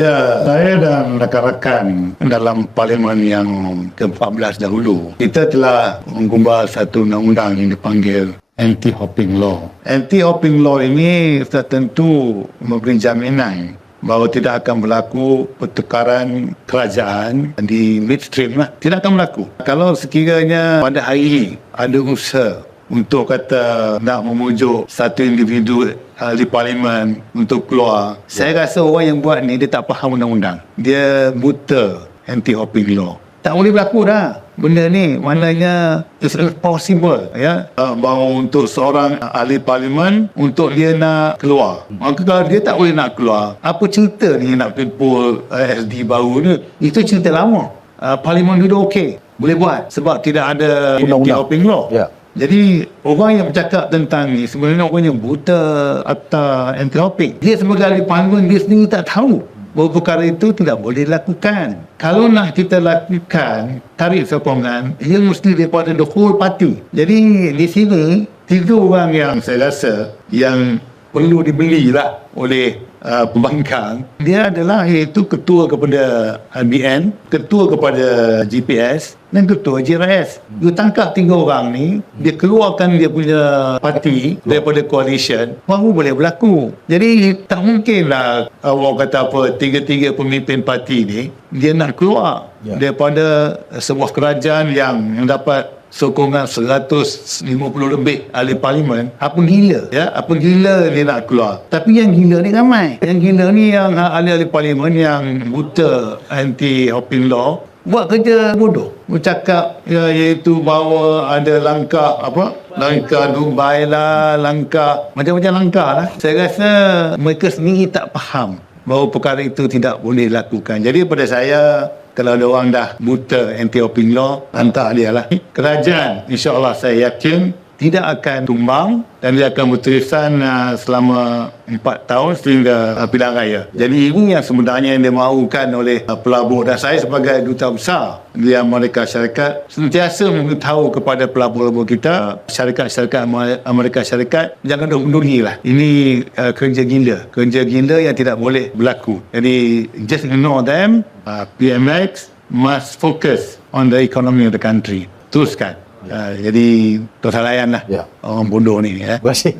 Ya, saya dan rekan-rekan dalam Parlimen yang ke-14 dahulu, kita telah menggubal satu undang-undang yang dipanggil Anti-Hopping Law. Anti-Hopping Law ini tentu memberi jaminan bahawa tidak akan berlaku pertukaran kerajaan di midstream lah. Tidak akan berlaku. Kalau sekiranya pada hari ini ada usaha untuk kata nak memujuk satu individu di parlimen untuk keluar, saya rasa orang yang buat ni dia tak faham undang-undang. Dia buta anti-hopping law. Tak boleh berlaku dah benda ni. Maknanya it's impossible ya, bahawa untuk seorang ahli parlimen untuk dia nak keluar. Maka kalau dia tak boleh nak keluar, apa cerita ni nak kumpul SD baru ni? Itu cerita lama. Parlimen dulu okey, boleh buat sebab tidak ada anti-hopping law. Jadi orang yang bercakap tentang ni sebenarnya orang yang buta atau anti-hopping. Dia sebagai ahli parlimen, dia sendiri tak tahu bahawa perkara itu tidak boleh dilakukan. Kalau nak kita lakukan tarik sokongan, ia mesti daripada the whole party. Jadi di sini 3 orang yang saya rasa yang perlu dibelilah oleh pembangkang. Dia adalah iaitu ketua kepada BN, ketua kepada GPS dan ketua JRS. Dia tangkap 3 orang ni, dia keluarkan dia punya parti daripada coalition, baru boleh berlaku. Jadi tak mungkinlah orang kata apa, 3 pemimpin parti ni dia nak keluar daripada sebuah kerajaan yang dapat sokongan 150 lebih ahli parlimen. Apa gila ya, apa gila dia nak keluar. Tapi yang gila ni ramai. Yang gila ni yang ahli-ahli parlimen yang buta anti-hopping law, buat kerja bodoh. Bercakap iaitu bahawa ada langkah langkah Dubai lah, langkah macam-macam langkah lah. Saya rasa mereka sendiri tak faham bahawa perkara itu tidak boleh dilakukan. Jadi pada saya, kalau ada orang dah buta anti-hopping law, hantar dia lah. Kerajaan, insyaAllah saya yakin tidak akan tumbang dan dia akan berterusan selama 4 tahun sehingga pilihan raya. Jadi ini yang sebenarnya yang dimahukan oleh pelabur. Dan saya sebagai duta besar di Amerika Syarikat sentiasa memberitahu kepada pelabur-pelabur kita, syarikat-syarikat Amerika Syarikat, jangan dunduri lah. Ini kerja gila yang tidak boleh berlaku. Jadi just ignore them. PMX must focus on the economy of the country. Teruskan. Jadi total layan lah orang bodoh ni ya. Terima kasih.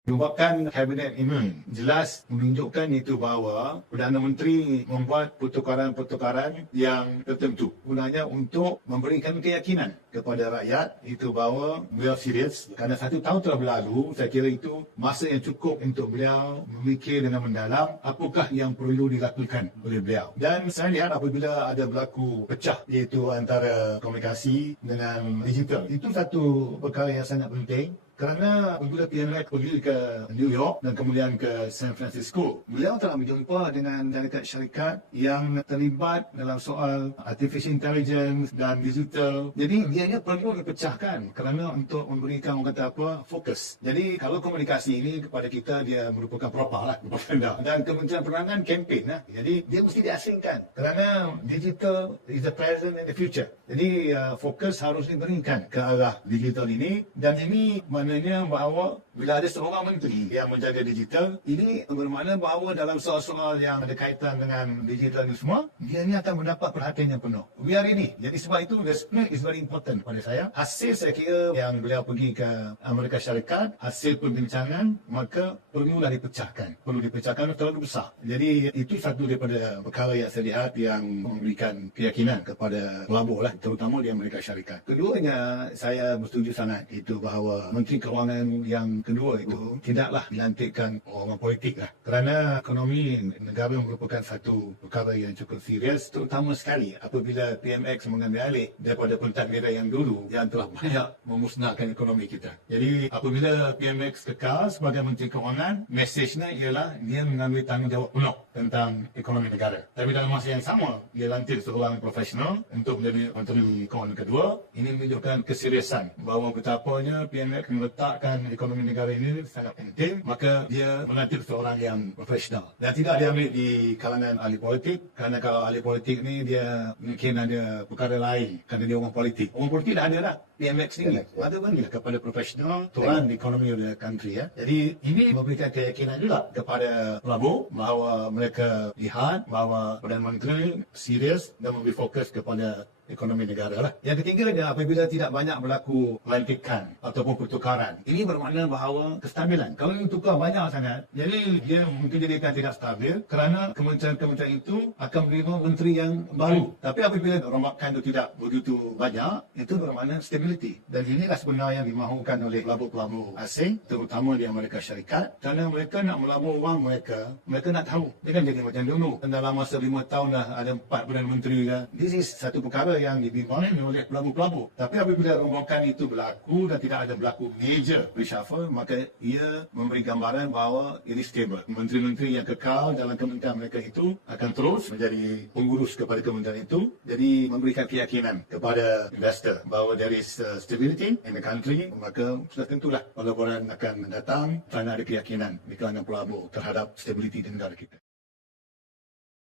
Perluasan kabinet ini jelas menunjukkan itu bahawa Perdana Menteri membuat pertukaran-pertukaran yang tertentu gunanya untuk memberikan keyakinan kepada rakyat itu bahawa beliau serius. Kerana 1 tahun telah berlalu, saya kira itu masa yang cukup untuk beliau memikir dengan mendalam apakah yang perlu dilakukan oleh beliau. Dan saya lihat apabila ada berlaku pecah iaitu antara komunikasi dengan digital, itu satu perkara yang sangat penting. Kerana apabila PMX pergi ke New York dan kemudian ke San Francisco, beliau telah berjumpa dengan syarikat-syarikat yang terlibat dalam soal artificial intelligence dan digital. Jadi dia perlu dipecahkan kerana untuk memberikan orang kata apa, fokus. Jadi kalau komunikasi ini kepada kita dia merupakan propaganda lah, propaganda. Dan Kementerian Perdagangan kempen lah. Jadi dia mesti diasingkan kerana digital is the present and the future. Jadi fokus harus diberikan ke arah digital ini, dan ini maknanya bahawa bila ada seorang menteri yang menjaga digital, ini bermakna bahawa dalam soal-soal yang ada kaitan dengan digital ini semua, dia ni akan mendapat perhatian yang penuh. We are ready. Jadi sebab itu the split is very important pada saya. Hasil saya kira yang beliau pergi ke Amerika Syarikat, hasil perbincangan, maka perlulah dipecahkan. Perlu dipecahkan terlalu besar. Jadi itu satu daripada perkara yang saya lihat yang memberikan keyakinan kepada pelabur lah, terutama di Amerika Syarikat. Keduanya, saya bersetuju sangat itu bahawa Menteri Kewangan yang kedua itu tidaklah dilantikkan orang politik lah. Kerana ekonomi negara merupakan satu perkara yang cukup serius, terutama sekali apabila PMX mengambil alih daripada pentadbir yang dulu yang telah banyak memusnahkan ekonomi kita. Jadi apabila PMX kekal sebagai Menteri Kewangan, mesejnya ialah dia mengambil tanggungjawab penuh tentang ekonomi negara. Tapi dalam masa yang sama, dia lantik seorang profesional untuk menjadi Menteri Kewangan kedua. Ini menunjukkan keseriusan bahawa betapanya PMX meletakkan ekonomi negara ini sangat penting, maka dia melantik seorang yang profesional dan tidak diambil di kalangan ahli politik. Kerana kalau ahli politik ni dia mungkin ada perkara lain kerana dia orang politik. Orang politik dah ada dah. PMX tinggi. Ada bagi kepada profesional, tuan ekonomi of the country ya. Jadi ini memberikan keyakinan juga kepada pelabur bahawa mereka lihat bahawa Perdana Menteri serius dan lebih fokus kepada ekonomi negara lah. Yang ketiga adalah apabila tidak banyak berlaku pelantikan ataupun pertukaran. Ini bermakna bahawa kestabilan. Kalau ini tukar banyak sangat, jadi dia mungkin jadikan tidak stabil kerana kementerian-kementerian itu akan menerima menteri yang baru. Tapi apabila rombakan itu tidak begitu banyak, itu bermakna stability. Dan inilah sebenarnya yang dimahukan oleh pelabur-pelabur asing, terutama di Amerika Syarikat. Kerana mereka nak melabur wang mereka nak tahu. Dia kan jadi macam dulu. Dalam masa 5 tahun dah ada 4 Perdana Menteri dah. This is satu perkara yang dibimbangkan oleh pelabur-pelabur. Tapi apabila rombakan itu berlaku dan tidak ada berlaku major reshuffle, maka ia memberi gambaran bahawa ini stable. Menteri-menteri yang kekal dalam kementerian mereka itu akan terus menjadi pengurus kepada kementerian itu. Jadi memberikan keyakinan kepada investor bahawa there is stability in the country. Maka sudah tentulah pelaburan akan datang kerana ada keyakinan di kalangan pelabur terhadap stability di negara kita.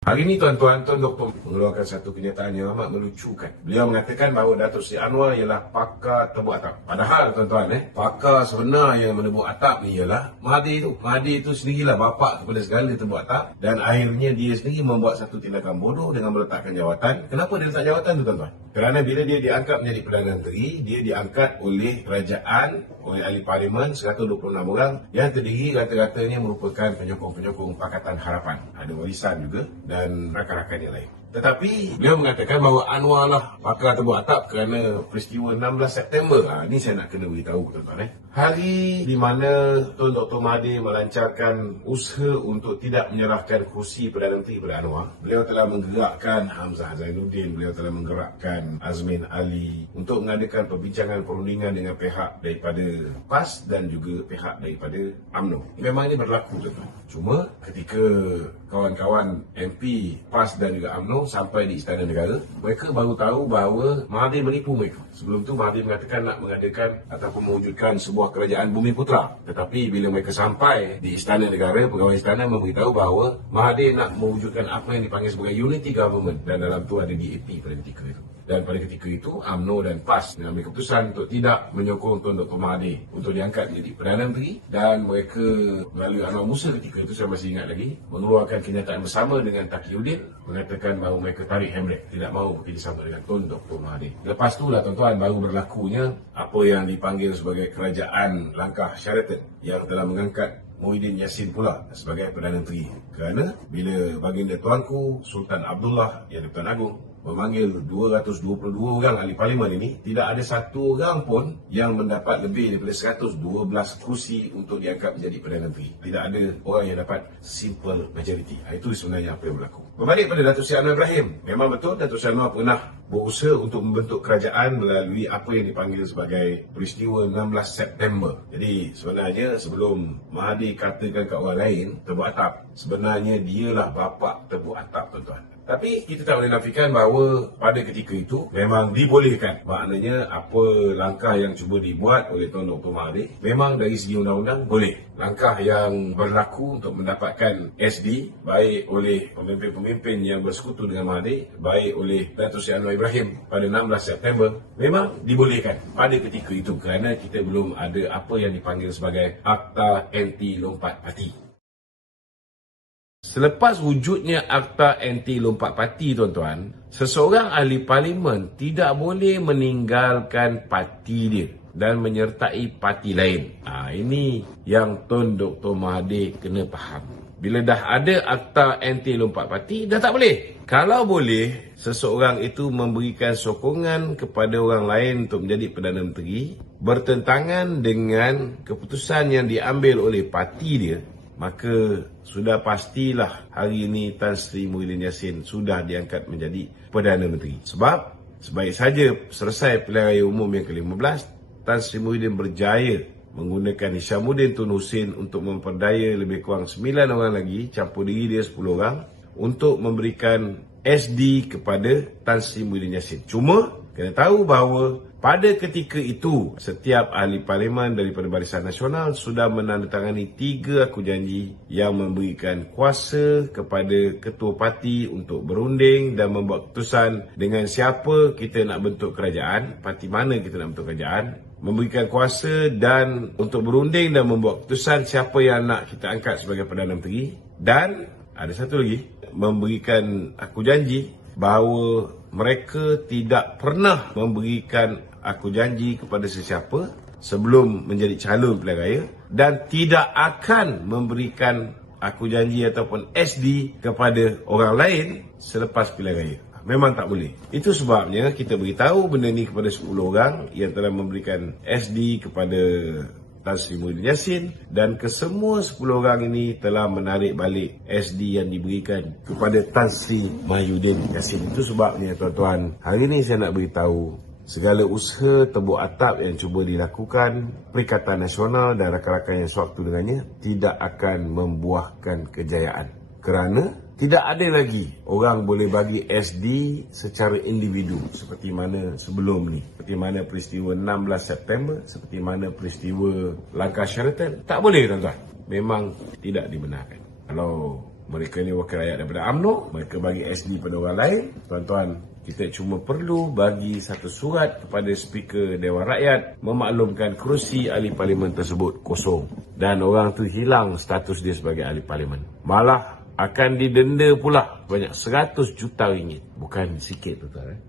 Hari ini tuan-tuan, Tun Dr. mengeluarkan satu kenyataan yang amat melucukan. Beliau mengatakan bahawa Datuk Seri Anwar ialah pakar tebuk atap. Padahal tuan-tuan, pakar sebenar yang menebuk atap ni ialah Mahathir itu. Mahathir itu sendirilah bapak kepada segala tebuk atap. Dan akhirnya dia sendiri membuat satu tindakan bodoh dengan meletakkan jawatan. Kenapa dia letak jawatan tu tuan-tuan? Kerana bila dia diangkat menjadi Perdana Menteri, dia diangkat oleh kerajaan, oleh ahli parlimen 126 orang yang terdiri rata-ratanya merupakan penyokong-penyokong Pakatan Harapan. Ada warisan juga dan rakan-rakan yang lain. Tetapi beliau mengatakan bahawa Anwar lah pakar tebuk atap kerana peristiwa 16 September. Ini saya nak kena beritahu tuan-tuan. Hari di mana Tun Dr. Mahathir melancarkan usaha untuk tidak menyerahkan kursi Perdana Menteri kepada Anwar, beliau telah menggerakkan Hamzah Zainuddin, beliau telah menggerakkan Azmin Ali untuk mengadakan perbincangan perundingan dengan pihak daripada PAS dan juga pihak daripada UMNO. Memang ini berlaku tuan-tuan. Cuma ketika kawan-kawan MP PAS dan juga UMNO sampai di Istana Negara, mereka baru tahu bahawa Mahathir menipu mereka. Sebelum tu Mahathir mengatakan nak mengadakan ataupun mewujudkan sebuah kerajaan Bumi Putra. Tetapi bila mereka sampai di Istana Negara, pegawai istana memberitahu bahawa Mahathir nak mewujudkan apa yang dipanggil sebagai unity government, dan dalam tu ada DAP pada ketika itu. Dan pada ketika itu, UMNO dan PAS mengambil keputusan untuk tidak menyokong Tun Dr. Mahathir untuk diangkat menjadi Perdana Menteri, dan mereka melalui Anwar Musa ketika itu, saya masih ingat lagi, mengeluarkan kenyataan bersama dengan Taqiyuddin mengatakan bahawa mereka tarik handbrake, tidak mahu bekerjasama dengan Tun Dr. Mahathir. Lepas itulah tuan-tuan baru berlakunya apa yang dipanggil sebagai kerajaan langkah Sheraton yang telah mengangkat Muhyiddin Yassin pula sebagai Perdana Menteri. Kerana bila baginda tuanku Sultan Abdullah yang Tuan Agong memanggil 222 orang ahli parlimen ini, tidak ada satu orang pun yang mendapat lebih daripada 112 kursi untuk diangkat menjadi Perdana Menteri. Tidak ada orang yang dapat simple majority. Itu sebenarnya apa yang berlaku. Berbalik pada Datuk Seri Anwar Ibrahim, memang betul Datuk Seri Anwar pernah berusaha untuk membentuk kerajaan melalui apa yang dipanggil sebagai peristiwa 16 September. Jadi sebenarnya sebelum Mahathir katakan kat orang lain tebuk atap, sebenarnya dialah bapa tebuk atap tuan-tuan. Tapi kita tak boleh nafikan bahawa pada ketika itu memang dibolehkan. Maknanya apa langkah yang cuba dibuat oleh Tun Dr. Mahathir memang dari segi undang-undang boleh. Langkah yang berlaku untuk mendapatkan SD baik oleh pemimpin-pemimpin yang bersekutu dengan Mahathir, baik oleh Datuk Seri Anwar Ibrahim pada 16 September memang dibolehkan pada ketika itu kerana kita belum ada apa yang dipanggil sebagai Akta Anti Lompat Parti. Selepas wujudnya Akta Anti Lompat Parti tuan-tuan, seseorang ahli parlimen tidak boleh meninggalkan parti dia dan menyertai parti lain. Ini yang Tun Dr. Mahathir kena faham. Bila dah ada Akta Anti Lompat Parti, dah tak boleh. Kalau boleh, seseorang itu memberikan sokongan kepada orang lain untuk menjadi Perdana Menteri bertentangan dengan keputusan yang diambil oleh parti dia, maka sudah pastilah hari ini Tan Sri Muhyiddin Yassin sudah diangkat menjadi Perdana Menteri. Sebab sebaik saja selesai pilihan raya umum yang ke-15, Tan Sri Muhyiddin berjaya menggunakan Hishamuddin Tun Hussein untuk memperdaya lebih kurang 9 orang lagi, campur diri dia 10 orang, untuk memberikan SD kepada Tan Sri Muhyiddin Yassin. Cuma Kena tahu bahawa pada ketika itu, setiap ahli parlimen daripada Barisan Nasional sudah menandatangani 3 aku janji yang memberikan kuasa kepada ketua parti untuk berunding dan membuat keputusan dengan siapa kita nak bentuk kerajaan, parti mana kita nak bentuk kerajaan, memberikan kuasa dan untuk berunding dan membuat keputusan siapa yang nak kita angkat sebagai Perdana Menteri, dan ada satu lagi, memberikan aku janji bahawa mereka tidak pernah memberikan aku janji kepada sesiapa sebelum menjadi calon pilihan raya dan tidak akan memberikan aku janji ataupun SD kepada orang lain selepas pilihan raya. Memang tak boleh. Itu sebabnya kita beritahu benda ni kepada 10 orang yang telah memberikan SD kepada Tan Sri Muhyiddin Yassin, dan kesemua 10 orang ini telah menarik balik SD yang diberikan kepada Tan Sri Muhyiddin Yassin. Itu sebabnya tuan-tuan, hari ini saya nak beritahu segala usaha tebuk atap yang cuba dilakukan Perikatan Nasional dan rakan-rakan yang sewaktu dengannya tidak akan membuahkan kejayaan. Kerana tidak ada lagi orang boleh bagi SD secara individu seperti mana sebelum ni. Seperti mana peristiwa 16 September, seperti mana peristiwa langkah Sheraton. Tak boleh tuan-tuan. Memang tidak dibenarkan. Kalau mereka ni wakil rakyat daripada UMNO, mereka bagi SD pada orang lain, tuan-tuan, kita cuma perlu bagi satu surat kepada Speaker Dewan Rakyat memaklumkan kerusi ahli parlimen tersebut kosong. Dan orang tu hilang status dia sebagai ahli parlimen. Malah akan didenda pula banyak 100 juta ringgit. Bukan sikit tuan-tuan.